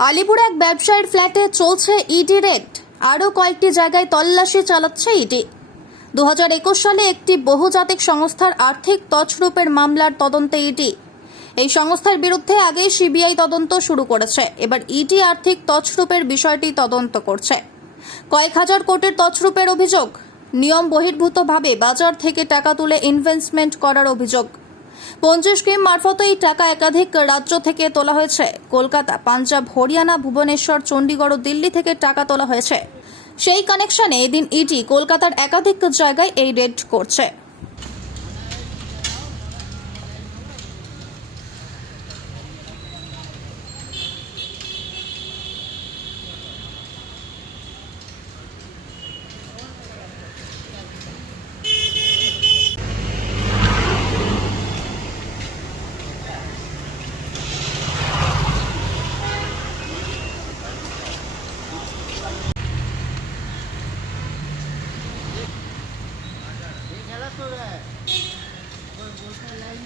আলিপুরে এক ব্যবসায়ীর ফ্ল্যাটে চলছে ইডি রেড। আরও কয়েকটি জায়গায় তল্লাশি চালাচ্ছে ইডি। 2021 সালে একটি বহুজাতিক সংস্থার আর্থিক তছরূপের মামলার তদন্তে ইডি। এই সংস্থার বিরুদ্ধে আগেই সিবিআই তদন্ত শুরু করেছে। এবার ইডি আর্থিক তছরূপের বিষয়টি তদন্ত করছে। কয়েক হাজার কোটির তছরূপের অভিযোগ, নিয়ম বহির্ভূতভাবে বাজার থেকে টাকা তুলে ইনভেস্টমেন্ট করার অভিযোগ। পঞ্জি স্কিম মারফত এই টাকা একাধিক রাজ্য থেকে তোলা হয়েছে। কলকাতা, পাঞ্জাব, হরিয়ানা, ভুবনেশ্বর, চণ্ডীগড় ও দিল্লি থেকে টাকা তোলা হয়েছে। সেই কানেকশনে এদিন ইডি কলকাতার একাধিক জায়গায় এই রেড করছে। খেলা তো রে, লাইন